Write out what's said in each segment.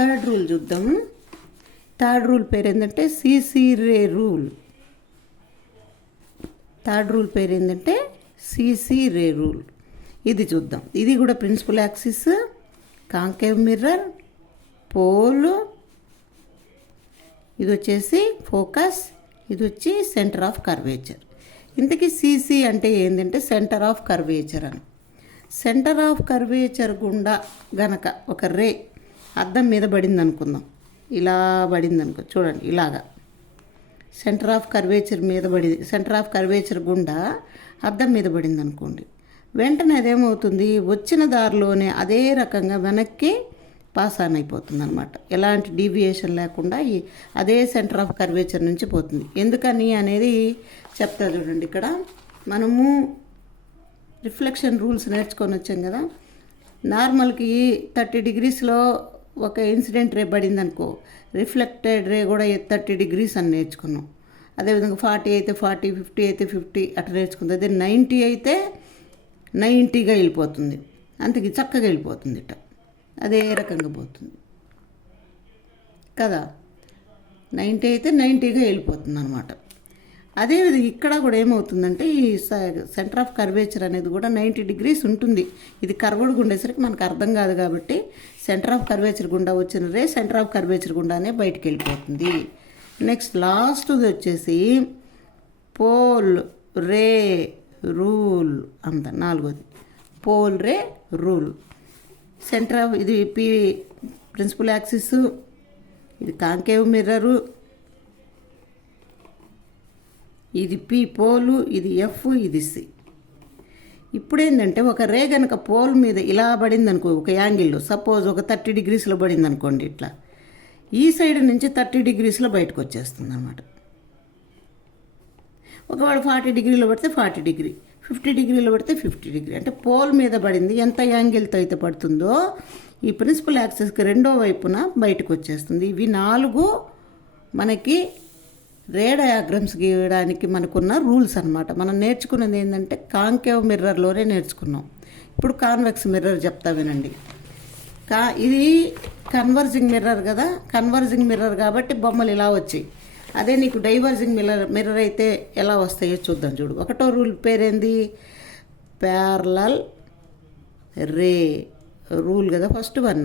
Third rule చూద్దాము. Third rule పేరు ఏంటంటే CC ray rule. Third rule పేరు ఏంటంటే సిసి రే రూల్. ఇది చూద్దాం. ఇది కూడా principal axis, concave mirror, pole, ఇది వచ్చేసి ఫోకస్, ఇది వచ్చి సెంటర్ ఆఫ్ కర్వేచర్. ఇంతకీ సిసి అంటే ఏంటంటే సెంటర్ ఆఫ్ కర్వేచర్ అని. సెంటర్ ఆఫ్ కర్వేచర్ గుండా గనక ఒక రే అద్దం మీద పడింది అనుకుందాం. ఇలా పడింది అనుకో, చూడండి ఇలాగా సెంటర్ ఆఫ్ కర్వేచర్ మీద పడింది. సెంటర్ ఆఫ్ కర్వేచర్ గుండా అద్దం మీద పడింది అనుకోండి. వెంటనే అదేమవుతుంది, వచ్చిన దారిలోనే అదే రకంగా వెనక్కి పాస్ ఆన్ అయిపోతుంది అనమాట. ఎలాంటి డీవియేషన్ లేకుండా అదే సెంటర్ ఆఫ్ కర్వేచర్ నుంచి పోతుంది. ఎందుకని అనేది చెప్తా చూడండి. ఇక్కడ మనము రిఫ్లెక్షన్ రూల్స్ నేర్చుకొని వచ్చాం కదా. నార్మల్కి 30 డిగ్రీస్లో ఒక ఇన్సిడెంట్ రే పడింది అనుకో, రిఫ్లెక్టెడ్ రే కూడా 30 డిగ్రీస్ అని నేర్చుకున్నాం. అదేవిధంగా 40 అయితే 40, 50 అయితే 50 అట్లా నేర్చుకుంది. అదే 90 అయితే 90గా వెళ్ళిపోతుంది, అంతకి చక్కగా వెళ్ళిపోతుంది. ఇట్లా అదే రకంగా పోతుంది కదా. 90 అయితే 90గా వెళ్ళిపోతుంది అనమాట. అదేవిధంగా ఇక్కడ కూడా ఏమవుతుందంటే ఈ సెంటర్ ఆఫ్ కర్వేచర్ అనేది కూడా 90 డిగ్రీస్ ఉంటుంది. ఇది కర్వ్డ్ ఉండేసరికి మనకు అర్థం కాదు కాబట్టి సెంటర్ ఆఫ్ కర్వేచర్ గుండా వచ్చిన రే సెంటర్ ఆఫ్ కర్వేచర్ గుండానే బయటికి వెళ్ళిపోతుంది. నెక్స్ట్ లాస్ట్ది వచ్చేసి పోల్ రే రూల్ అంత. నాలుగోది pole ray rule. Centre of ఇది పి ప్రిన్సిపల్ యాక్సిస్, ఇది కాంకేవ్ మిర్రరు, ఇది పి పోలు, ఇది ఎఫ్, ఇది సి. ఇప్పుడు ఏంటంటే ఒక రే కనుక పోల్ మీద ఇలా పడింది అనుకో, ఒక యాంగిల్లో సపోజ్ ఒక 30 డిగ్రీస్లో పడింది అనుకోండి. ఇట్లా ఈ సైడ్ నుంచి 30 డిగ్రీస్లో బయటకు వచ్చేస్తుంది అనమాట. ఒకవేళ 40 డిగ్రీలో పడితే 40 డిగ్రీ, 50 డిగ్రీలో పడితే 50 డిగ్రీ. అంటే పోల్ మీద పడింది ఎంత యాంగిల్తో అయితే పడుతుందో ఈ ప్రిన్సిపల్ యాక్సిస్కి రెండో వైపున బయటకు వచ్చేస్తుంది. ఇవి 4 మనకి రే డయాగ్రామ్స్ గీయడానికి మనకున్న రూల్స్ అనమాట. మనం నేర్చుకున్నది ఏంటంటే కాంకేవ్ మిర్రర్లోనే నేర్చుకున్నాం. ఇప్పుడు కాన్వెక్స్ మిర్రర్ చెప్తా వినండి. ఇది కన్వర్జింగ్ మిర్రర్ కదా. కన్వర్జింగ్ మిర్రర్ కాబట్టి బొమ్మలు ఇలా వచ్చాయి. అదే నీకు డైవర్జింగ్ మిర్రర్ అయితే ఎలా వస్తాయో చూద్దాం. చూడు, ఒకటో రూల్ పేరేంది, ప్యారలల్ రే రూల్ కదా ఫస్ట్ వన్.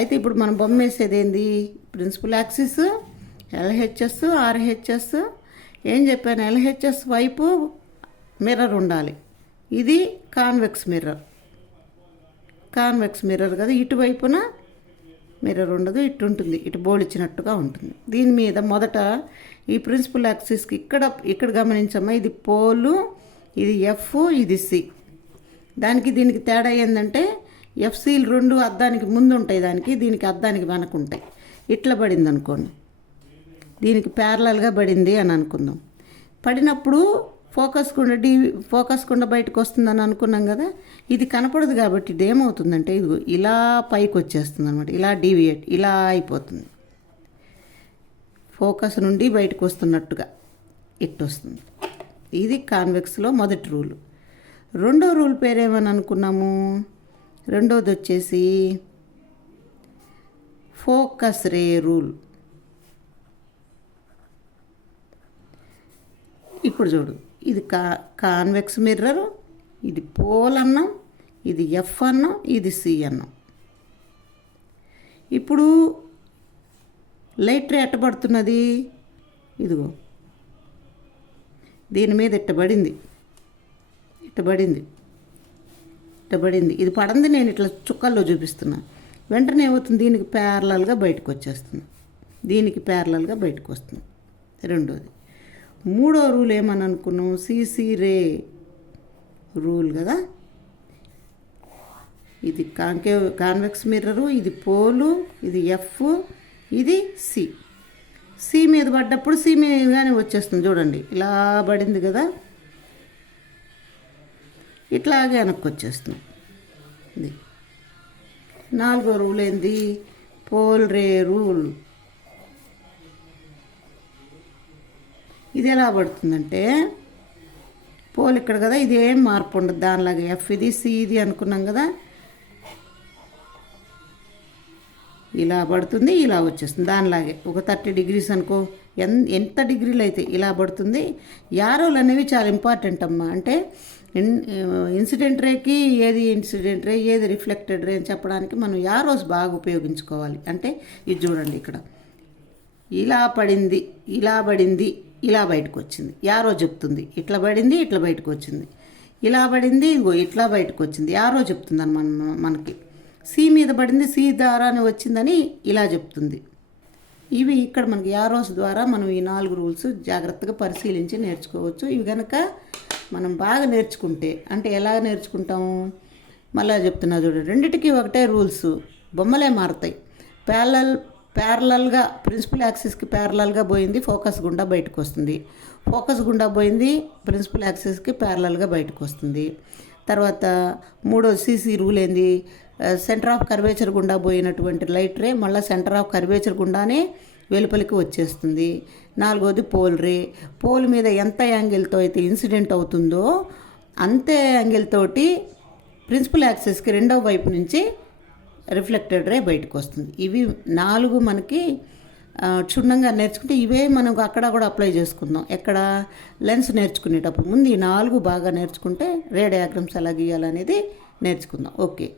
అయితే ఇప్పుడు మనం బొమ్మ వేసేది ఏంది, ప్రిన్సిపల్ యాక్సిస్, ఎల్హెచ్ఎస్, ఆర్హెచ్ఎస్. ఏం చెప్పాను, ఎల్హెచ్ఎస్ వైపు మిర్రర్ ఉండాలి. ఇది కాన్వెక్స్ మిర్రర్. కాన్వెక్స్ మిర్రర్ కదా, ఇటువైపున మిర్రర్ ఉండదు, ఇటు ఉంటుంది, ఇటు బోడిచ్చినట్టుగా ఉంటుంది. దీని మీద మొదట ఈ ప్రిన్సిపల్ యాక్సిస్కి ఇక్కడ గమనించమ్మా, ఇది పోలు, ఇది ఎఫ్, ఇది సి. దానికి దీనికి తేడా ఏంటంటే ఎఫ్సీలు 2 అద్దానికి ముందు ఉంటాయి, దీనికి అద్దానికి వెనక ఉంటాయి. ఇట్లా పడింది అనుకోండి, దీనికి ప్యారలల్గా పడింది అని అనుకుందాం. పడినప్పుడు ఫోకస్ కుండా బయటకు వస్తుందని అనుకున్నాం కదా. ఇది కనపడదు కాబట్టి ఇది ఏమవుతుందంటే ఇది ఇలా పైకి వచ్చేస్తుంది అనమాట. ఇలా డీవియేట్ ఇలా అయిపోతుంది, ఫోకస్ నుండి బయటకు వస్తున్నట్టుగా ఇట్టు వస్తుంది. ఇది కాన్వెక్స్లో మొదటి రూల్. రెండో రూల్ పేరేమని అనుకున్నాము, రెండోది వచ్చేసి ఫోకస్ రే రూల్. ఇప్పుడు చూడు, ఇది కాన్వెక్స్ మిర్రరు, ఇది పోల్ అన్నాం, ఇది ఎఫ్ అన్నాం, ఇది సి అన్నాం. ఇప్పుడు లైట్ రే ఎట్టబడుతున్నది, ఇదిగో దీని మీద ఇట్టబడింది. ఇది పడంది, నేను ఇట్లా చుక్కల్లో చూపిస్తున్నా. వెంటనే ఏమవుతుంది, దీనికి ప్యారలల్గా బయటకు వచ్చేస్తుంది, దీనికి ప్యారలల్గా బయటకు వస్తుంది. రెండోది. మూడో రూల్ ఏమని అనుకున్నాం, సిసి రే రూల్ కదా. ఇది కాన్వెక్స్ మిర్రరు, ఇది పోలు, ఇది ఎఫ్, ఇది సి. సి మీద పడ్డప్పుడు సి మీదగానే వచ్చేస్తుంది. చూడండి ఇలా పడింది కదా, ఇట్లాగే వెనక్కి వచ్చేస్తుంది. ఇది నాలుగో రూల్ ఏంది, పోల్ రే రూల్. ఇది ఎలా పడుతుందంటే పోల్ ఇక్కడ కదా, ఇది ఏం మార్పు ఉండదు దానిలాగా. ఎఫ్ ఇది, సి ఇది అనుకున్నాం కదా. ఇలా పడుతుంది, ఇలా వచ్చేస్తుంది. దానిలాగే ఒక 30 degrees అనుకో, ఎంత డిగ్రీలు అయితే ఇలా పడుతుంది. యారోలు అనేవి చాలా ఇంపార్టెంట్ అమ్మా. అంటే ఇన్సిడెంట్ రేకి ఏది ఇన్సిడెంట్ రే, ఏది రిఫ్లెక్టెడ్ రే అని చెప్పడానికి మనం యారోస్ బాగా ఉపయోగించుకోవాలి. అంటే ఇది చూడండి, ఇక్కడ ఇలా పడింది, ఇలా పడింది, ఇలా బయటకు వచ్చింది. యారో చెప్తుంది ఇట్లా పడింది, ఇట్లా బయటకు వచ్చింది. ఇలా పడింది, ఇగో ఇట్లా బయటకు వచ్చింది. యారో చెప్తుంది అని మనకి. సి మీద పడింది, సి ద్వారానే వచ్చిందని ఇలా చెప్తుంది. ఇవి ఇక్కడ మనకి యారోస్ ద్వారా మనం ఈ 4 రూల్స్ జాగ్రత్తగా పరిశీలించి నేర్చుకోవచ్చు. ఇవి కనుక మనం బాగా నేర్చుకుంటే, అంటే ఎలా నేర్చుకుంటాము మళ్ళీ చెప్తున్నా చూడండి. రెండిటికి ఒకటే రూల్స్, బొమ్మలే మారుతాయి. ప్యారలల్గా ప్రిన్సిపల్ యాక్సిస్కి ప్యారలల్గా పోయింది, ఫోకస్ గుండా బయటకు వస్తుంది. ఫోకస్ గుండా పోయింది, ప్రిన్సిపల్ యాక్సిస్కి ప్యారలల్గా బయటకు వస్తుంది. తర్వాత మూడో సిసి రూల్ ఏంది, సెంటర్ ఆఫ్ కర్వేచర్ గుండా పోయినటువంటి లైట్ రే మళ్ళీ సెంటర్ ఆఫ్ కర్వేచర్ గుండానే వెలుపలికి వచ్చేస్తుంది. నాలుగోది పోల్ రే. పోల్ మీద ఎంత యాంగిల్తో అయితే ఇన్సిడెంట్ అవుతుందో అంతే యాంగిల్ తోటి ప్రిన్సిపల్ యాక్సిస్కి రెండవ వైపు నుంచి రిఫ్లెక్టెడ్ రే బయటకు వస్తుంది. ఇవి 4 మనకి క్షుణ్ణంగా నేర్చుకుంటే ఇవే మనకు అక్కడ కూడా అప్లై చేసుకుందాం. ఎక్కడ లెన్స్ నేర్చుకునేటప్పుడు ముందు ఈ 4 బాగా నేర్చుకుంటే రే డయాగ్రామ్స్ ఎలా గీయాలనేది నేర్చుకుందాం. ఓకే.